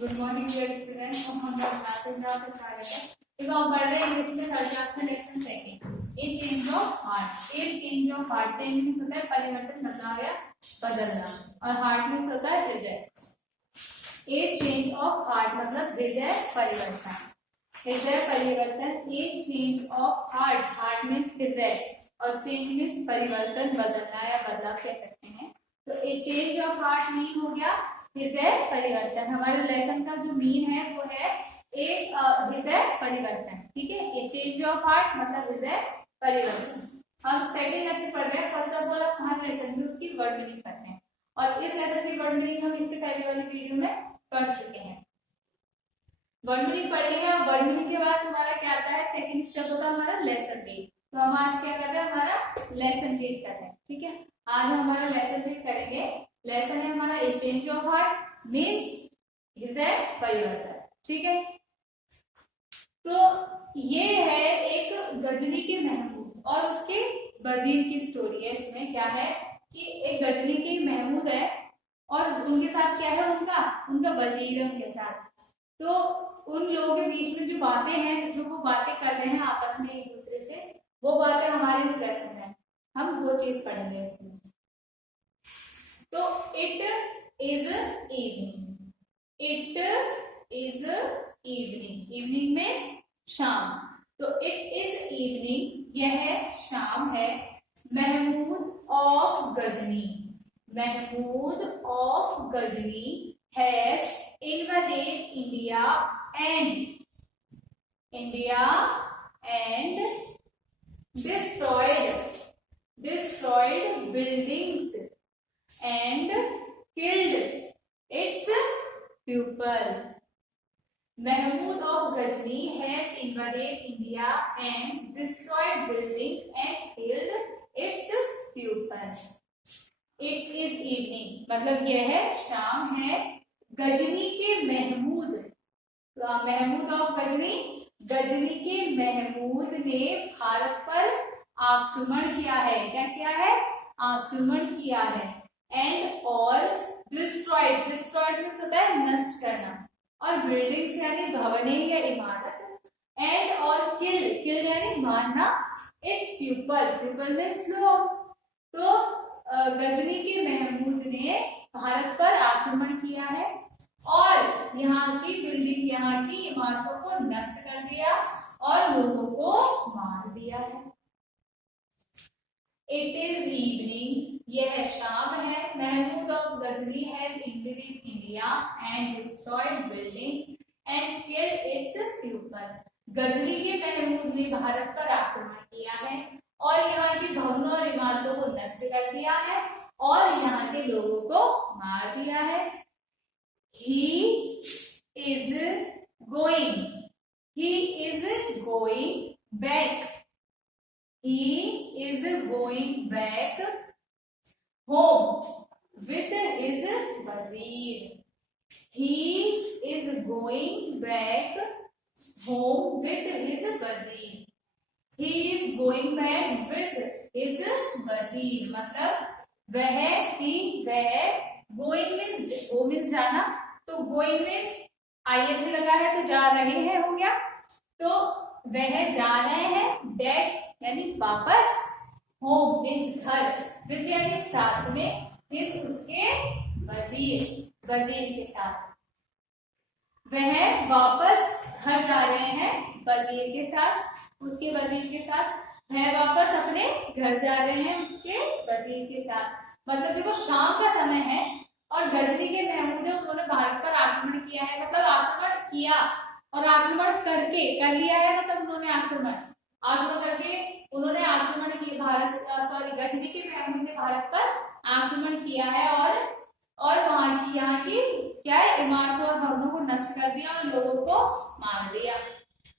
Good morning dear students. हम classes में आपका स्वागत है। देखो हम पढ़ रहे हैं इंग्लिश में थर्ड क्लास में lesson second A change of heart. A change of heart, change means होता है परिवर्तन, बदलाव या बदलना, और हार्ट मींस होता है हृदय। ए चेंज ऑफ हार्ट मतलब हृदय परिवर्तन, हृदय परिवर्तन। ए change of heart, heart means हृदय और चेंज मींस परिवर्तन, बदलना या बदलाव कह सकते हैं। तो ए चेंज ऑफ हार्ट मीन हो गया हृदय परिवर्तन। हमारे लेसन का जो मीन है वो है एक हृदय परिवर्तन। ठीक है, ए चेंज ऑफ हार्ट मतलब हृदय परिवर्तन। हम सेकंड लेसन पढ़ रहे हैं। फर्स्ट ऑफ ऑल हम हर लेसन में उसकी वर्ड मीनिंग पढ़ते हैं, और इस लेसन की वर्ड मीनिंग हम इससे पहले वाली वीडियो में पढ़ चुके हैं। वर्ड मीनिंग पढ़ ली है। वर्ड मीनिंग के बाद हमारा क्या आता है, सेकंड स्टेप होता है हमारा लेसन रीड। तो हम आज क्या कर रहे हैं, हमारा लेसन रीड कर रहे हैं। ठीक है, आज हम हमारा लेसन रीड करेंगे। लेसन है हमारा ए चेंज ऑफ हार्ट मीन्स हृदय परिवर्तन। ठीक है, तो ये है एक गजनी के महमूद और उसके वजीर की स्टोरी है। इसमें क्या है कि एक गजनी के महमूद है और उनके साथ क्या है, उनका वजीर है उनके साथ। तो उन लोगों के बीच में जो बातें हैं, जो वो बातें कर रहे हैं आपस में एक दूसरे से, वो बातें हमारे इस लेसन में हम वो चीज पढ़ेंगे इसमें। तो it is evening, it is evening, evening में शाम। तो इट इज इवनिंग, यह शाम है। Mahmud of Ghazni, Mahmud of Ghazni has invaded India and destroyed buildings and killed its people. Mahmud of Ghazni has invaded India and destroyed buildings and killed its people. It is evening मतलब यह है शाम है। गजनी के Mahmood, Mahmood of Ghazni, Ghazni के महमूद ने भारत पर आक्रमण किया है। क्या किया है, आक्रमण किया है। एंड और डिस्ट्रॉयड, डिस्ट्रॉयड मींस होता है नष्ट करना, और बिल्डिंग्स यानी भवने या इमारत। एंड और किल, किल यानी मारना। इट्स पीपल, पीपल मींस लोग। तो गजनी के महमूद ने भारत पर आक्रमण किया है और यहाँ की बिल्डिंग, यहाँ की इमारतों को नष्ट कर दिया और लोगों को मार दिया है। इट इज इवनिंग, यह शाम है। Mahmud of Ghazni has invaded India and destroyed building and killed its people. Ghazni के महमूद ने भारत पर आक्रमण किया है और यहाँ की भवनों और इमारतों को नष्ट कर दिया है और यहाँ के लोगों को मार दिया है। He is going back. He is going back home with his wazir. He is going back home with his wazir. He is going back with his wazir मतलब वह गोइंग मीन्स, गो मीन्स जाना, तो गोइंग मीन्स आईएनजी लगा है तो जा रहे हैं हो गया। तो वह जा रहे हैं, बैक यानी वापस, होम मीन्स घर, विद यानी साथ में, हिज उसके वजीर, वजीर के साथ। वह वापस घर जा रहे हैं वजीर के साथ, उसके वजीर के साथ। वह वापस अपने घर जा रहे हैं उसके वजीर के साथ। मतलब देखो शाम का समय है और गजनी के महमूद है, उन्होंने भारत पर आक्रमण किया है, मतलब आक्रमण किया और आक्रमण करके कर लिया है, मतलब उन्होंने आक्रमण करके उन्होंने आक्रमण किया भारत, गजनी के महमूद ने भारत पर आक्रमण किया है और वहां की, यहाँ की क्या है, इमारतों और भवनों को नष्ट कर दिया और लोगों को मार दिया।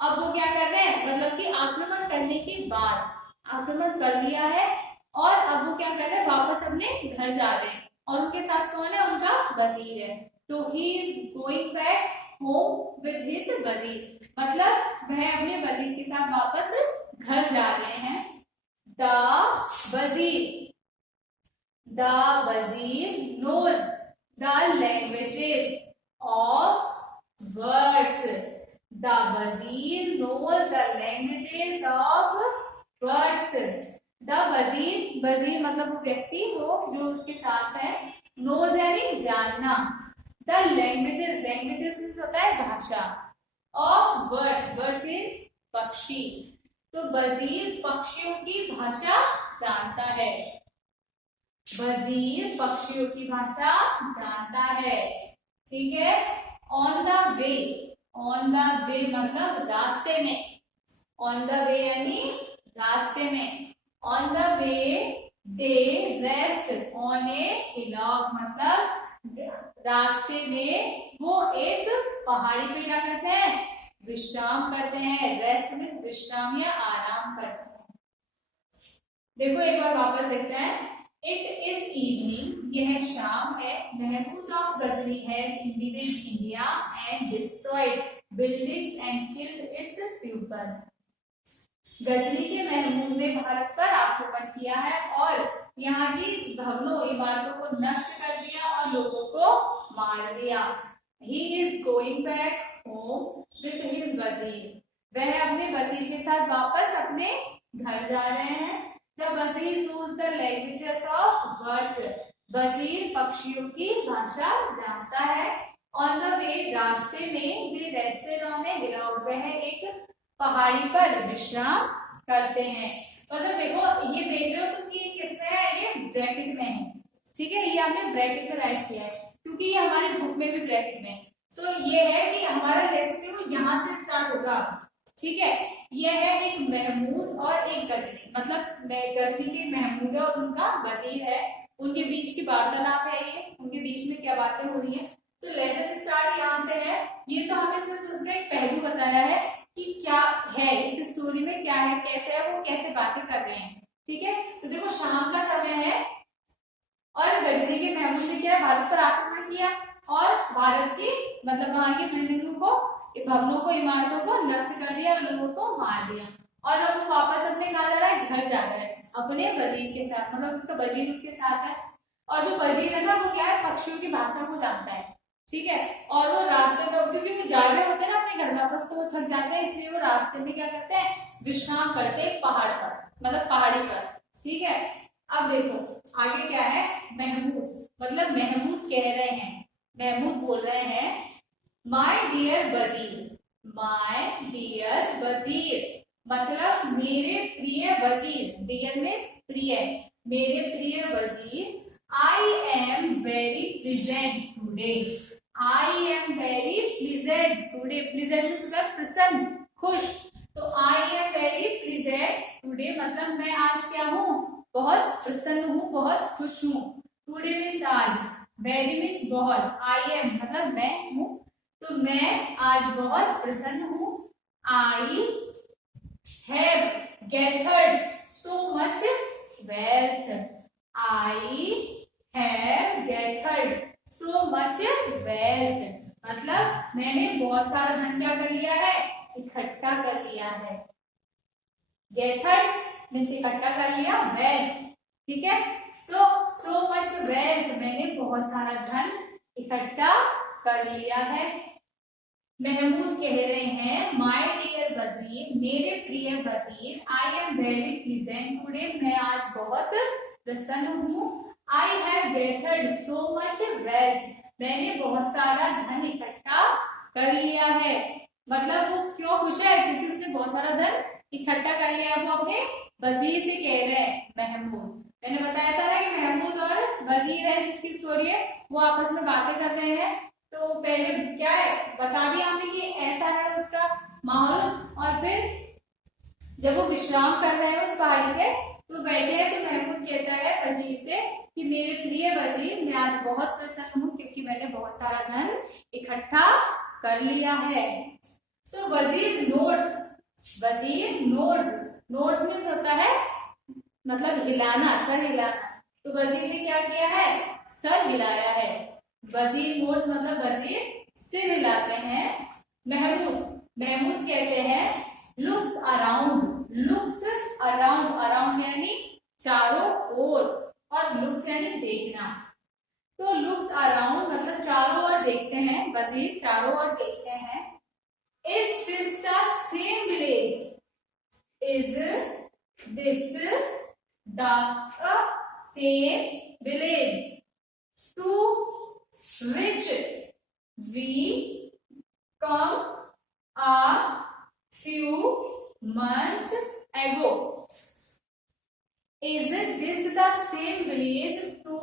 अब वो क्या कर रहे हैं, मतलब कि आक्रमण करने के बाद आक्रमण कर लिया है और अब वो क्या कर रहे हैं, वापस अपने घर जा रहे हैं और उनके साथ कौन है, उनका वजीर है। तो he is going back home with his वजीर मतलब वह अपने वजीर के साथ वापस घर जा रहे हैं। द वजीर knows the languages of the वजीर knows the languages of birds. The वजीर, वजीर मतलब वो व्यक्ति, वो जो उसके साथ है, नोज यानी जानना, द लैंग्वेजेस, लैंग्वेजेस मीन्स होता है भाषा, ऑफ बर्ड्स, बर्ड्स मीन्स पक्षी, तो वजीर पक्षियों की भाषा जानता है, वजीर पक्षियों की भाषा जानता है, ठीक है। On the way, on the way मतलब रास्ते में, ऑन द वे यानी रास्ते में, on the way they rest on A hillock मतलब रास्ते में वो एक पहाड़ी पे क्या करते हैं, विश्राम करते हैं, रेस्ट में विश्राम या आराम करते हैं। देखो एक बार वापस देखते हैं। इट इज इवनिंग, यह शाम है, Mahmud of Ghazni has invaded India and destroyed buildings and killed its people. Ghazni के महमूद ने भारत पर आक्रमण किया है और यहाँ की भवनों इमारतों को नष्ट कर दिया और लोगों को मार दिया। He is going back home with his वजीर, वह अपने वजीर के साथ वापस अपने घर जा रहे हैं। The वजीर knows the languages of birds, वजीर पक्षियों की भाषा जानता है। On the way, रास्ते में, they rested on a hillock, वह एक पहाड़ी पर विश्राम करते हैं। मतलब देखो ये देख रहे हो तुम कि ये किसमें है, ये ब्रैकेट में है, ठीक है, ये आपने ब्रैकेट में राइट किया है क्योंकि ये हमारी बुक में भी ब्रैकेट में, तो ये है कि हमारा रेसिपी वो यहाँ से स्टार्ट होगा, ठीक है। ये है एक महमूद और एक गजनी, मतलब गजनी के महमूद है और उनका वजीर है, उनके बीच की वार्तालाप है, ये उनके बीच में क्या बातें हो रही है। तो लेसन स्टार्ट यहाँ से है। ये तो हमें सिर्फ उसमें एक पहलू बताया है कि क्या है इस स्टोरी में, क्या है, कैसे है, वो कैसे बातें कर रहे हैं, ठीक है। तो देखो शाम का समय है और गजनी के महमूद ने क्या भारत पर आक्रमण किया और भारत की मतलब वहां की बिल्डिंगों को, भवनों को, इमारतों को नष्ट कर दिया और लोगों को मार दिया। और अब वो वापस अपने कहा जा रहा है, घर जा रहा है अपने वजीर के साथ, मतलब उसका वजीर उसके साथ है और जो वजीर है ना वो क्या है, पक्षियों की भाषा को जानता है, ठीक है। और वो रास्ते में, क्योंकि वो जा रहे होते हैं ना अपने घर वापस, तो वो थक जाते हैं, इसलिए वो रास्ते में क्या करते हैं, विश्राम करते हैं पहाड़ पर, मतलब पहाड़ी पर, ठीक है। अब देखो आगे क्या है, महमूद मतलब महमूद कह रहे हैं, महमूद बोल रहे हैं, माय डियर वजीर, माय डियर वजीर मतलब मेरे प्रिय वजीर, डियर में प्रिय, मेरे प्रिय वजीर, I am very pleasant today, I am very pleasant today, pleasant मतलब प्रसन्न, खुश, तो आई एम वेरी प्लीजेंट टुडे मतलब मैं आज क्या हूँ, बहुत प्रसन्न हूँ, बहुत खुश हूँ। टुडे मीन्स आज, वेरी मीन्स बहुत, आई एम मतलब मैं हूँ, तो मैं आज बहुत प्रसन्न हूँ। I have gathered so much wealth, I have gathered so much wealth मतलब मैंने बहुत सारा धन क्या कर लिया है, इकट्ठा कर लिया है। गैथर्ड मीन्स इकट्ठा कर लिया, वेल्थ, ठीक है। तो सो मच वेल्थ मैंने बहुत सारा धन इकट्ठा कर लिया है। महमूद कह रहे हैं, माय डियर वजीर, मेरे प्रिय वजीर, I am very pleasant today मैं आज बहुत प्रसन्न हूँ। I have gathered so much wealth मैंने बहुत सारा धन इकट्ठा कर लिया है। मतलब वो क्यों खुश है, क्योंकि उसने बहुत सारा धन इकट्ठा कर लिया, वो अपने वजीर से कह रहे हैं महमूद। मैंने बताया था ना कि महमूद और वजीर है जिसकी स्टोरी है, वो आपस में बातें कर रहे हैं। तो पहले क्या है बता दिया हमने कि ऐसा है उसका माहौल, और फिर जब वो विश्राम कर रहे हैं उस पहाड़ी पे तो बैठे हैं, तो महमूद कहता है वजीर से कि मेरे प्रिय वजीर मैं आज बहुत प्रसन्न हूँ क्योंकि मैंने बहुत सारा धन इकट्ठा कर लिया है। तो वजीर नोट्स, वजीर नोट्स, नोट्स मीन्स होता है मतलब हिलाना, सर हिलाना, तो वजीर ने क्या किया है, सर हिलाया है। वजीर नोट्स मतलब वजीर सिर हिलाते हैं। महमूद, महमूद कहते हैं looks around, looks around, around यानी चारों ओर और लुक्स यानी देखना, तो लुक्स अराउंड मतलब चारों ओर देखते हैं, वजीर चारों ओर देखते हैं। Is this the same village? Is this the same village to which we come a few months ago? Is this the same village to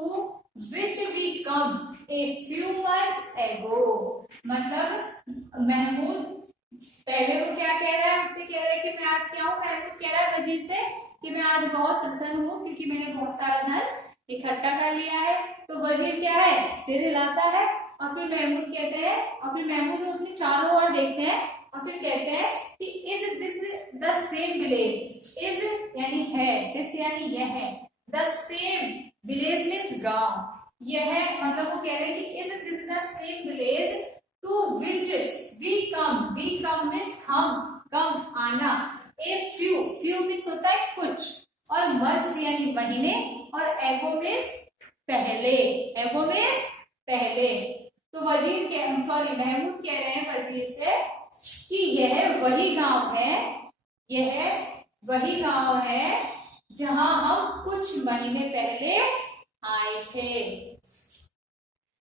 which we come a few months ago? मतलब महमूद पहले वो क्या कह रहा है, उससे कह रहा है कि मैं आज क्या हूँ। महमूद कह रहा है वजीर से कि मैं आज बहुत प्रसन्न हूँ क्योंकि मैंने बहुत सारा धन इकट्ठा कर लिया है। तो वजीर क्या है, सिर हिलाता है और फिर महमूद कहते हैं, और फिर महमूद अपने चारों ओर देखते हैं और फिर कहते हैं कि is this the same village? Is यानी है, दिस यानी यह है, द सेम विलेज मीन्स गांव। यह मतलब वो कह रहे हैं कि is this the same village to which we come means हम, कम आना, ए फ्यू मीन्स होता है कुछ, और मंथ्स यानी महीने, और एगो मीन्स पहले, एगो मीन्स पहले। तो वजीर के महमूद कह रहे हैं वजीर से कि यह वही गांव है, यह वही गांव है जहां हम कुछ महीने पहले आए थे।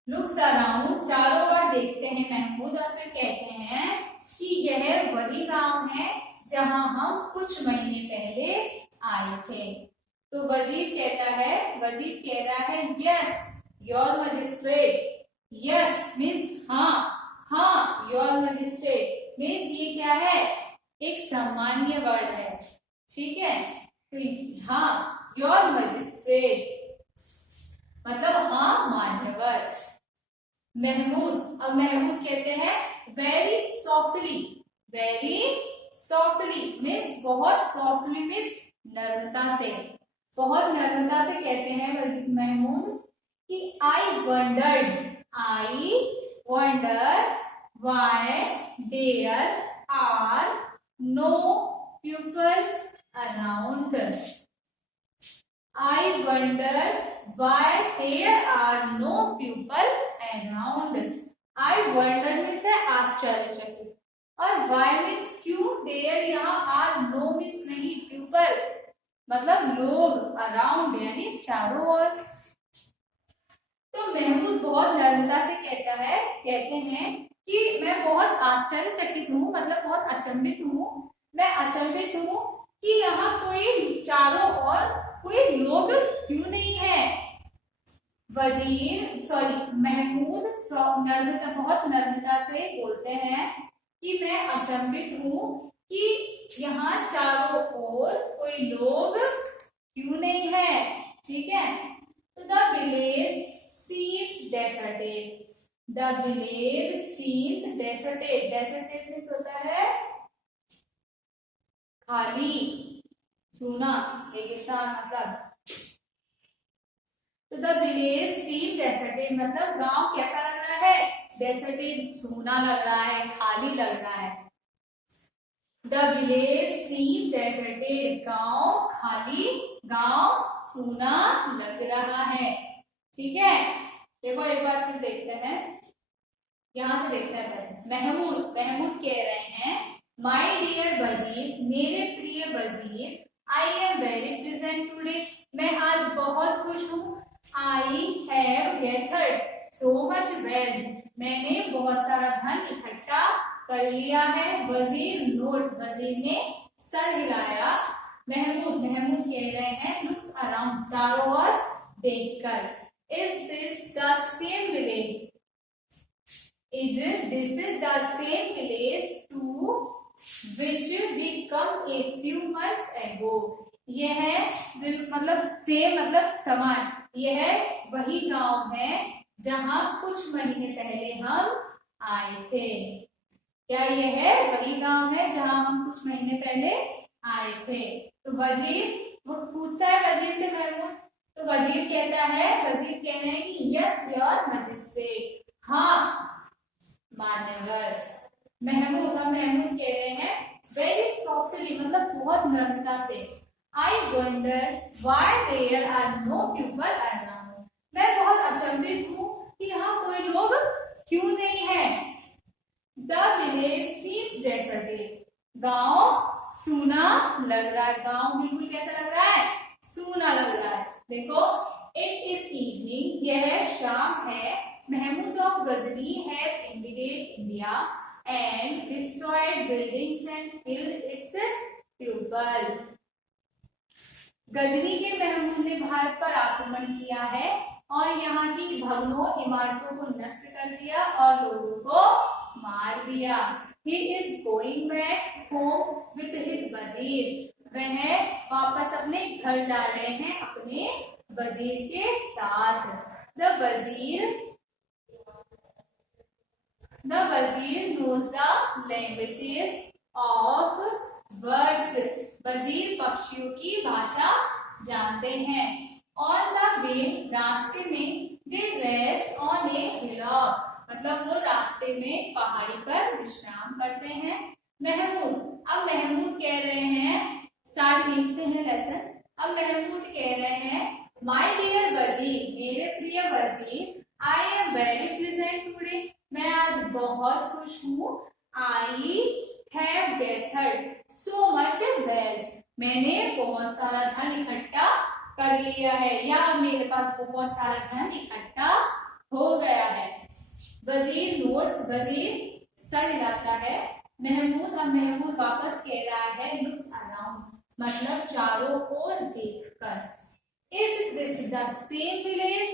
लुक्स अराउंड, चारों ओर देखते हैं महमूद और फिर कहते हैं कि यह वही गांव है जहां हम कुछ महीने पहले आए थे। तो वजीर कह रहा है yes your magistrate. Yes means हाँ, योर मजिस्ट्रेट मीन्स ये क्या है, एक सामान्य वर्ड है, ठीक है। तो हाँ, योर मजिस्ट्रेट मतलब हाँ मान्यवर। महमूद, अब महमूद कहते हैं वेरी सॉफ्टली मीन्स बहुत, सॉफ्टली मीन्स नम्रता से, बहुत नम्रता से कहते हैं महमूद कि I wonder why there are no people around. I wonder why there are no people around. I wonder means है आश्चर्यचकित, और why means क्यों, there यहाँ are no means नहीं, people मतलब लोग, around यानी चारों ओर। तो महमूद बहुत नम्रता से कहते हैं कि मैं बहुत आश्चर्यचकित हूँ, मतलब बहुत अचंभित हूँ, मैं अचंभित हूँ कि यहाँ कोई चारों ओर कोई लोग क्यों नहीं है। महमूद बहुत नम्रता से बोलते हैं कि मैं अचंभित हूँ कि यहाँ चारों ओर कोई लोग क्यों नहीं है, ठीक है। तो the village seems deserted, the village seems deserted, deserted means होता है खाली, सूना, रेगिस्तान मतलब। तो द विलेज सीम डेसर्टेड मतलब गांव कैसा लग रहा है, डेसर्टेड सूना लग रहा है, खाली लग रहा है। द विलेज सीम डेसर्टेड गांव खाली, गांव सूना लग रहा है, ठीक है। देखो एक बार फिर देखते हैं, यहां से देखते हैं। महमूद कह रहे हैं माय डियर वजीर, मेरे प्रिय वजीर, I am very present today, मैं आज बहुत खुश हूँ। I have gathered so much wealth, मैंने बहुत सारा धन इकट्ठा कर लिया है। वजीर नोट्स, वजीर ने सर हिलाया। महमूद कह रहे हैं लुक्स अराउंड, चारों ओर देखकर। Is this the same village, is this the same village to which we come a few months ago, यह मतलब सेम मतलब समान, यह वही गांव है जहां कुछ महीने पहले हम आए थे। क्या यह वही गांव है जहां हम कुछ महीने पहले आए थे? तो वजीर वो पूछता है वजीर से महमूद, तो वजीर कहता है, वजीर कह रहे हैं कि यस योर मजिस्ट्रेट, हाँ मान्यवर। महमूद कह रहे हैं वेरी सॉफ्टली मतलब बहुत नम्रता से, I wonder why there are no people around, मैं बहुत अचंभित हूँ कि यहाँ कोई लोग क्यों नहीं है। द विलेज सीम्स गांव सूना लग रहा है, गांव बिल्कुल कैसा लग रहा है, सूना लग रहा है। देखो, इट इज इवनिंग, यह शाम है। Mahmud of Ghazni has invaded India and destroyed buildings and killed its people. Ghazni के महमूद ने भारत पर आक्रमण किया है और यहाँ की भवनों इमारतों को नष्ट कर दिया और लोगों को मार दिया। He is going back home with his वजीर, वह वापस अपने घर जा रहे हैं अपने वजीर के साथ। The वजीर knows the languages of birds, वजीर पक्षियों की भाषा जानते हैं। On the way, रास्ते में they rest on a hillock, मतलब वो रास्ते में पहाड़ी पर विश्राम करते हैं। अब महमूद कह रहे हैं, स्टार्टिंग से है लेसन। अब महमूद कह रहे हैं, माय डियर वजीर, मेरे प्रिय वजीर, I am very pleasant today, मैं आज बहुत खुश हूँ। I have gathered so much wealth, मैंने बहुत सारा धन इकट्ठा कर लिया है, या मेरे पास बहुत सारा धन इकट्ठा हो गया है। वजीर नोट्स, वजीर सर हिलाता है। अब महमूद वापस कह रहा है, लुक्स अराउंड, मतलब चारों ओर देखकर। Is this the same village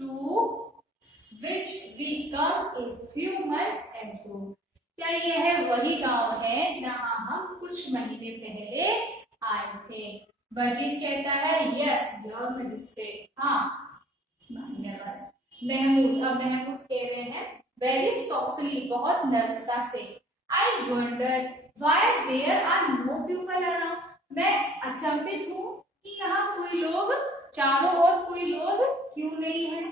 to which we come a few months ago, क्या यह वही गांव है जहां हम कुछ महीने पहले आए थे? वजीर कहता है, यस योर मैजिस्ट्रेट, हाँ धन्यवाद। महमूद कह रहे हैं, वेरी सॉफ्टली, बहुत नम्रता से, I wonder why there are no people around, मैं अचंभित हूँ कि यहाँ कोई लोग, चारों ओर कोई लोग क्यों नहीं है।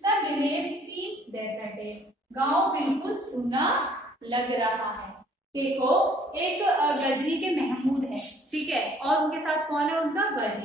द विलेज सीम्स डेजर्टेड, गांव बिल्कुल सूना लग रहा है। देखो, एक गजनी के महमूद है, ठीक है, और उनके साथ कौन है, उनका वजीर।